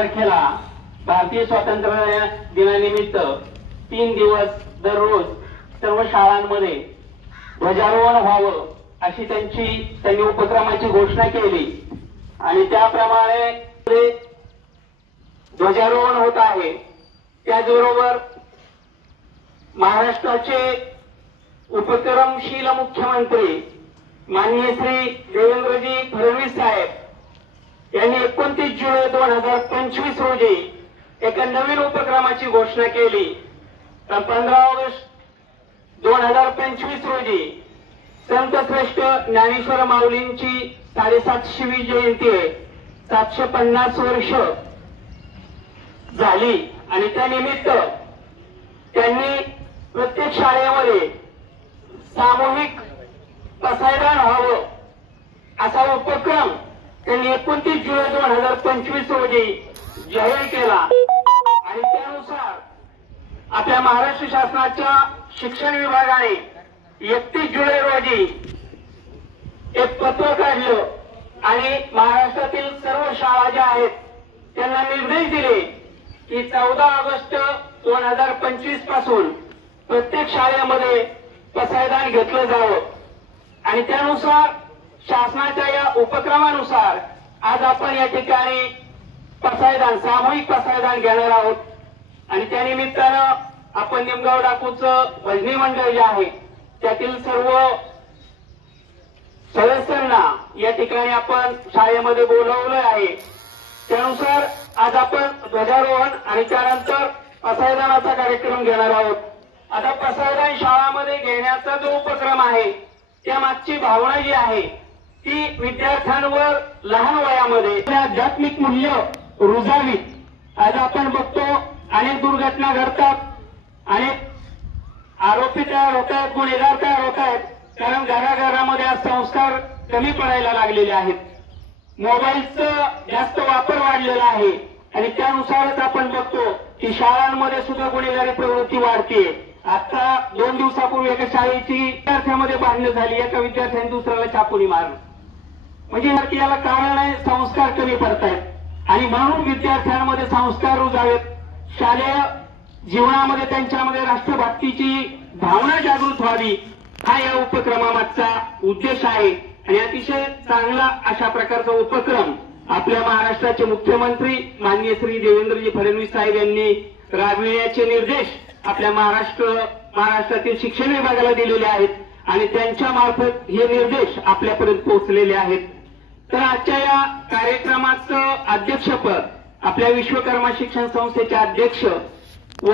तारखेला भारतीय स्वातंत्र्य दिनानिमित्त 3 दिवस दररोज सर्व शाळांमध्ये ध्वजारोहण व्हावं अशी त्यांनी उपक्रमाची घोषणा केली आणि त्याप्रमाणे ध्वजारोहण होत आहे। त्याचबरोबर महाराष्ट्राचे उपक्रमशील मुख्यमंत्री माननीय श्री देवेंद्रजी फडणवीस साहेब यांनी 29 जुलै 2025 रोजी एका नवीन उपक्रमाची घोषणा केली। तर 15 ऑगस्ट 2025 रोजी संत श्रेष्ठ ज्ञानेश्वर माऊलींची 750वी जयंती आहे। 750 वर्ष झाली आणि त्यानिमित्त त्यांनी प्रत्येक शाळेमध्ये सामूहिक पसायदान व्हावं असा उपक्रम त्यांनी 29 जुलै 2025 रोजी जाहीर केला आणि त्यानुसार आपल्या महाराष्ट्र शासनाच्या शिक्षण विभागाने 31 जुलै रोजी एक पत्र काढलं आणि महाराष्ट्रातील सर्व शाळा ज्या आहेत त्यांना निर्देश दिले की 14 ऑगस्ट 2025 पासून प्रत्येक शाळेमध्ये पसायदान घेतलं जावं आणि त्यानुसार शासनाच्या या उपक्रमानुसार आज आपण या ठिकाणी सामूहिक पसायदान घेणार आहोत आणि त्यानिमित्तानं आपण निमगाव डाकूचं भजनी मंडळ जे आहे त्यातील सर्व सदस्यांना या ठिकाणी आपण शाळेमध्ये बोलवलं आहे। त्यानुसार आज आपण ध्वजारोहण आणि त्यानंतर पसायदानाचा कार्यक्रम घेणार आहोत। आता पसायदान शाळांमध्ये घेण्याचा जो उपक्रम आहे त्यामागची भावना जी आहे ती विद्यार्थ्यांवर लहान वयामध्ये आध्यात्मिक मूल्य रुजावीत। आज आपण बघतो अनेक दुर्घटना घडतात, अनेक आरोपी तयार होत आहेत, गुन्हेगार तयार होत आहेत, कारण घराघरामध्ये आज संस्कार कमी पडायला लागलेले आहेत। मोबाईलचा जास्त वापर वाढलेला आहे आणि त्यानुसारच आपण बघतो की शाळांमध्ये सुद्धा गुन्हेगारी प्रवृत्ती वाढते। आता 2 दिवसापूर्वी एका शाळेची विद्यार्थ्यांमध्ये भांडण झाली, एका विद्यार्थ्याने दुसऱ्याला चाकूने मारलं। म्हणजे याला कारण आहे संस्कार कमी पडतायत आणि म्हणून विद्यार्थ्यांमध्ये संस्कार रुजावेत, शालेय जीवनामध्ये त्यांच्यामध्ये राष्ट्रभक्तीची भावना जागृत व्हावी हा या उपक्रमामागचा उद्देश आहे आणि अतिशय चांगला अशा प्रकारचा उपक्रम आपल्या महाराष्ट्राचे मुख्यमंत्री माननीय श्री देवेंद्रजी फडणवीस साहेब यांनी राबविण्याचे निर्देश आपल्या महाराष्ट्रातील शिक्षण विभागाला दिलेले आहेत आणि त्यांच्या मार्फत हे निर्देश आपल्यापर्यंत पोहोचलेले आहेत। तर आजच्या या कार्यक्रमाचं अध्यक्षपद आपल्या विश्वकर्मा शिक्षण संस्थेचे अध्यक्ष व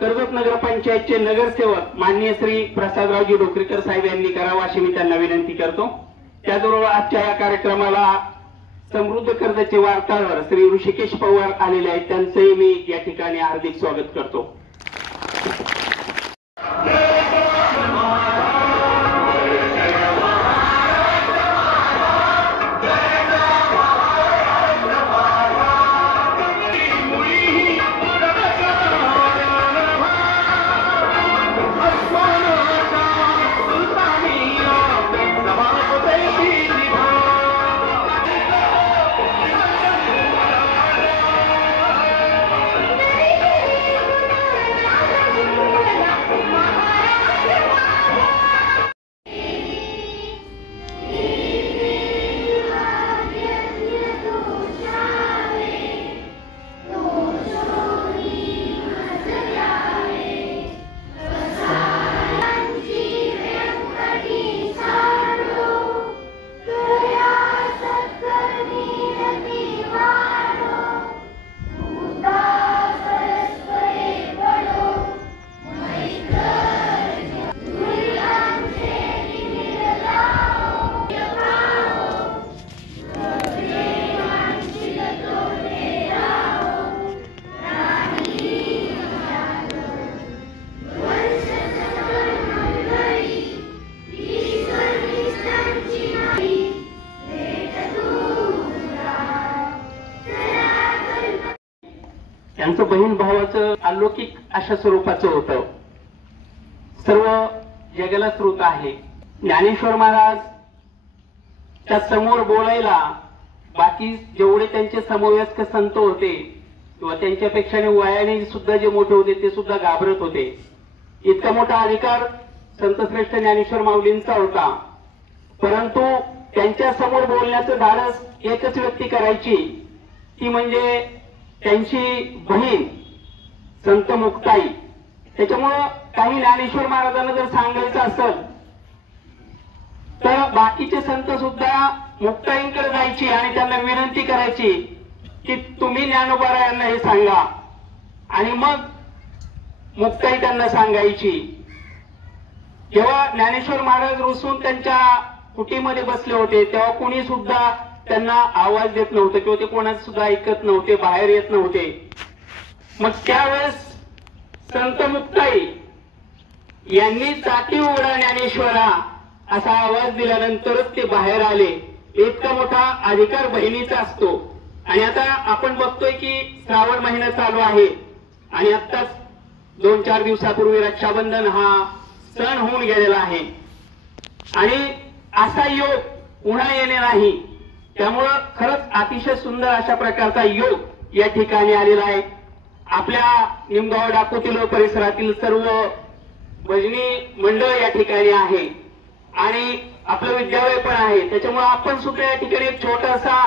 कर्जत नगरपंचायतचे नगरसेवक माननीय श्री प्रसादरावजी डोकरीकर साहेब यांनी करावं अशी मी त्यांना विनंती करतो। त्याचबरोबर आजच्या या कार्यक्रमाला समृद्ध कर्जतचे वार्ताहर श्री ऋषिकेश पवार आलेले आहेत, त्यांचंही मी या ठिकाणी हार्दिक स्वागत करतो। त्यांचं बहीण भावाचं अलौकिक अशा स्वरूपाचं होतं, सर्व जगाला श्रुत आहे। ज्ञानेश्वर महाराज त्या समोर बोलायला बाकी जेवढे त्यांचे समवयस्क संत होते किंवा त्यांच्यापेक्षा वयाने सुद्धा जे मोठे होते ते सुद्धा घाबरत होते. इतका मोठा अधिकार संतश्रेष्ठ ज्ञानेश्वर माऊलींचा होता. परंतु त्यांच्या समोर बोलण्याचं धाडस एकच व्यक्ती करायची, ती म्हणजे त्यांची बहीण संत मुक्ताई. त्याच्यामुळं काही ज्ञानेश्वर महाराजांना जर सांगायचं असेल तर बाकीचे संत सुद्धा मुक्ताईंकडे जायची आणि त्यांना विनंती करायची की तुम्ही ज्ञानोबा यांना हे सांगा. आणि मग मुक्ताई त्यांना सांगायची. जेव्हा ज्ञानेश्वर महाराज रुसून त्यांच्या कुटीमध्ये बसले होते तेव्हा कोणी सुद्धा त्यांना आवाज देत नव्हतं किंवा ते कोणाच सुद्धा ऐकत नव्हते, बाहेर येत नव्हते. मग त्यावेळेस संत मुक्ताई यांनी चाकी उघडा ज्ञानेश्वरा असा आवाज दिल्यानंतरच ते बाहेर आले. इतका मोठा अधिकार बहिणीचा असतो. आणि आता आपण बघतोय की श्रावण महिना चालू आहे आणि आत्ताच 2-4 दिवसापूर्वी रक्षाबंधन हा सण होऊन गेलेला आहे आणि असा योग पुन्हा येणे नाही. त्यामुळं खरंच अतिशय सुंदर अशा प्रकारचा योग या ठिकाणी आलेला आहे. आपल्या निमगाव डाकोतील परिसरातील सर्व भजनी मंडळ या ठिकाणी आहे आणि आपलं विद्यालय पण आहे. त्याच्यामुळे आपण सुद्धा या ठिकाणी एक छोटासा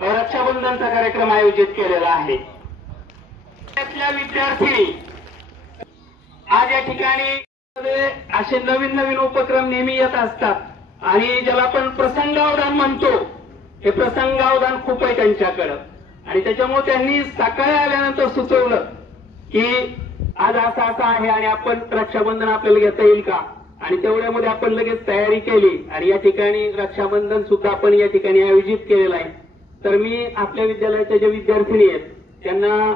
रक्षाबंधनचा कार्यक्रम आयोजित केलेला आहे. त्यातल्या विद्यार्थी आज या ठिकाणी असे नवीन नवीन उपक्रम नेहमी येत असतात आणि ज्याला आपण प्रसंगावधान म्हणतो, हे प्रसंगावधान खूप आहे त्यांच्याकडं. आणि त्याच्यामुळे त्यांनी सकाळी आल्यानंतर सुचवलं की आज असं असं आहे आणि आपण रक्षाबंधन आपल्याला घेता येईल का. आणि तेवढ्यामध्ये आपण लगेच तयारी केली आणि या ठिकाणी रक्षाबंधन सुद्धा आपण या ठिकाणी आयोजित केलेलं आहे. तर मी आपल्या विद्यालयाच्या ज्या विद्यार्थिनी आहेत त्यांना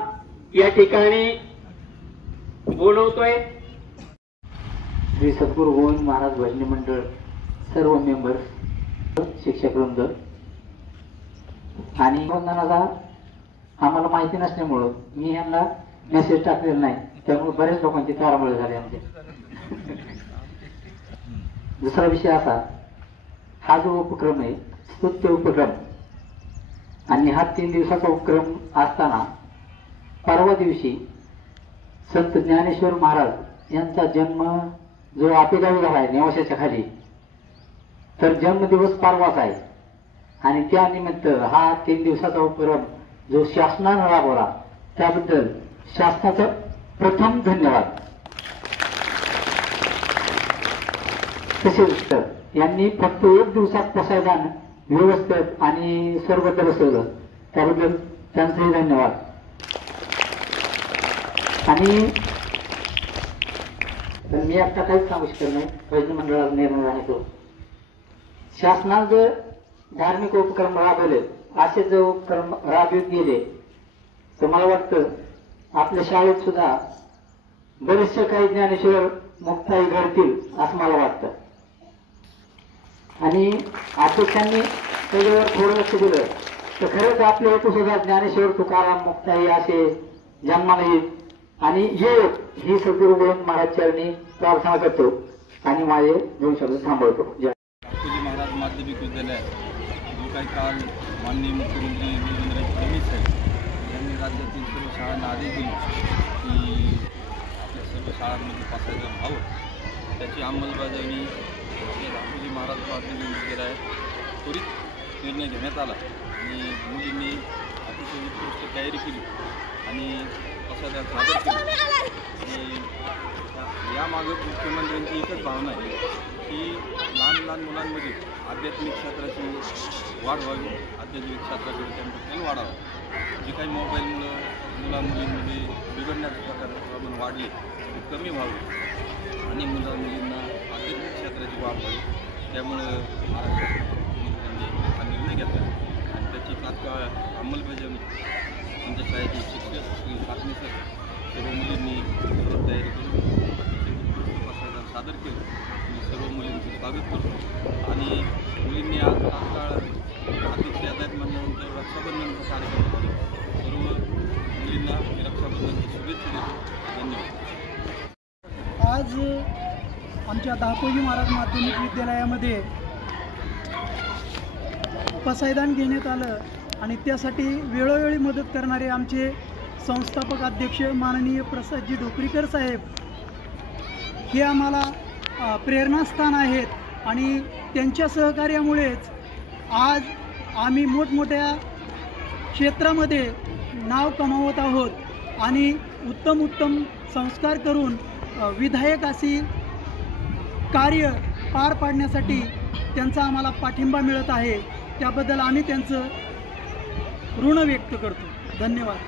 या ठिकाणी बोलवतोय. श्री सद्गुरू गोविंद महाराज भजनी मंडळ सर्व मेंबर्स, शिक्षक वृंद आणि वंदनाचा आम्हाला माहिती नसल्यामुळं मी यांना मेसेज टाकलेला नाही, त्यामुळे बऱ्याच लोकांची तारांबळ झाली आमच्या. दुसरा विषय असा, हा जो उपक्रम आहे स्तुत्य उपक्रम आणि हा 3 दिवसाचा उपक्रम असताना परवा दिवशी संत ज्ञानेश्वर महाराज यांचा जन्म जो आपेगावी झाला आहे नेवाशाच्या खाली, तर जन्मदिवस परवाच आहे आणि त्यानिमित्त हा 3 दिवसाचा उपक्रम जो शासनानं राबवला त्याबद्दल शासनाचं प्रथम धन्यवाद. तसेच यांनी फक्त 1 दिवसात पसायदान व्यवस्थित आणि सर्वत्र बसवलं त्याबद्दल त्यांचंही धन्यवाद. आणि मी आता काहीच सांगू शकत नाही, भजनी मंडळाचा निर्णय आहे तो. शासनाने जर धार्मिक उपक्रम राबवले, असे जर उपक्रम राबवित गेले तर मला वाटतं आपल्या शाळेत सुद्धा बरेचसे काही ज्ञानेश्वर मुक्ताई घडतील असं मला वाटतं. आणि अध्यक्षांनी त्याच्यावर थोडं लक्ष दिलं तर खरंच आपल्या इथं सुद्धा ज्ञानेश्वर तुकाराम मुक्ताई असे जन्माला येईल. आणि ही सद्गुरू गोविंद महाराज चरणी प्रार्थना करतो आणि माझे 2 शब्द थांबवतो. डाकोजी महाराज माध्यमिक विद्यालय जो काही काल माननीय मुख्यमंत्री देवेंद्र फडणवीस साहेब यांनी राज्यातील सर्व शाळांना आदेश दिले की आपल्या सर्व शाळांमध्ये पसायदान व्हावं, त्याची अंमलबजावणी आपल्या डाकोजी महाराज माध्यमिक विद्यालयात त्वरित निर्णय घेण्यात आला आणि मुलींनी अतिशय उत्कृष्ट तयारी केली आणि पसायदान सादर केलं. आणि यामागं मुख्यमंत्र्यांची एकच भावना आहे की लहान मुलांमध्ये आध्यात्मिक क्षेत्राची वाढ व्हावी, आध्यात्मिक क्षेत्राकडे त्यांनी वाढावं. जे काही मोबाईलमुळं मुलींमध्ये बिघडण्याचे प्रमाण वाढले ते कमी व्हावे आणि मुलींना आध्यात्मिक क्षेत्राची वाढ व्हावी. त्यामुळं महाराष्ट्राने हा निर्णय घेतला आणि त्याची तात्काळ अंमलबजावणी आमच्या शाळेचे शिक्षक श्री साधने सर सर्व मुलींनी सर्व तयारी करून पसायदान सादर केलं. मी सर्व मुलींचे स्वागत करतो आणि मुलींनी आज तात्काळ अध्यक्ष येत आहेत म्हणल्यानंतर रक्षाबंधनचा कार्यक्रम केला. सर्व मुलींना रक्षाबंधनची शुभेच्छा देतो. धन्यवाद. आज आमच्या डाकोजी महाराज माध्यमिक विद्यालयामध्ये पसायदान घेण्यात आलं आणि त्यासाठी वेळोवेळी मदत करणारे आमचे संस्थापक अध्यक्ष माननीय प्रसादजी ढोकरीकर साहेब हे आम्हाला प्रेरणास्थान आहेत आणि त्यांच्या सहकार्यामुळेच आज आम्ही मोठमोठ्या क्षेत्रामध्ये नाव कमावत आहोत आणि उत्तम उत्तम संस्कार करून विधायक अशी कार्य पार पाडण्यासाठी त्यांचा आम्हाला पाठिंबा मिळत आहे. त्याबद्दल आम्ही त्यांचं ऋण व्यक्त करतो. धन्यवाद.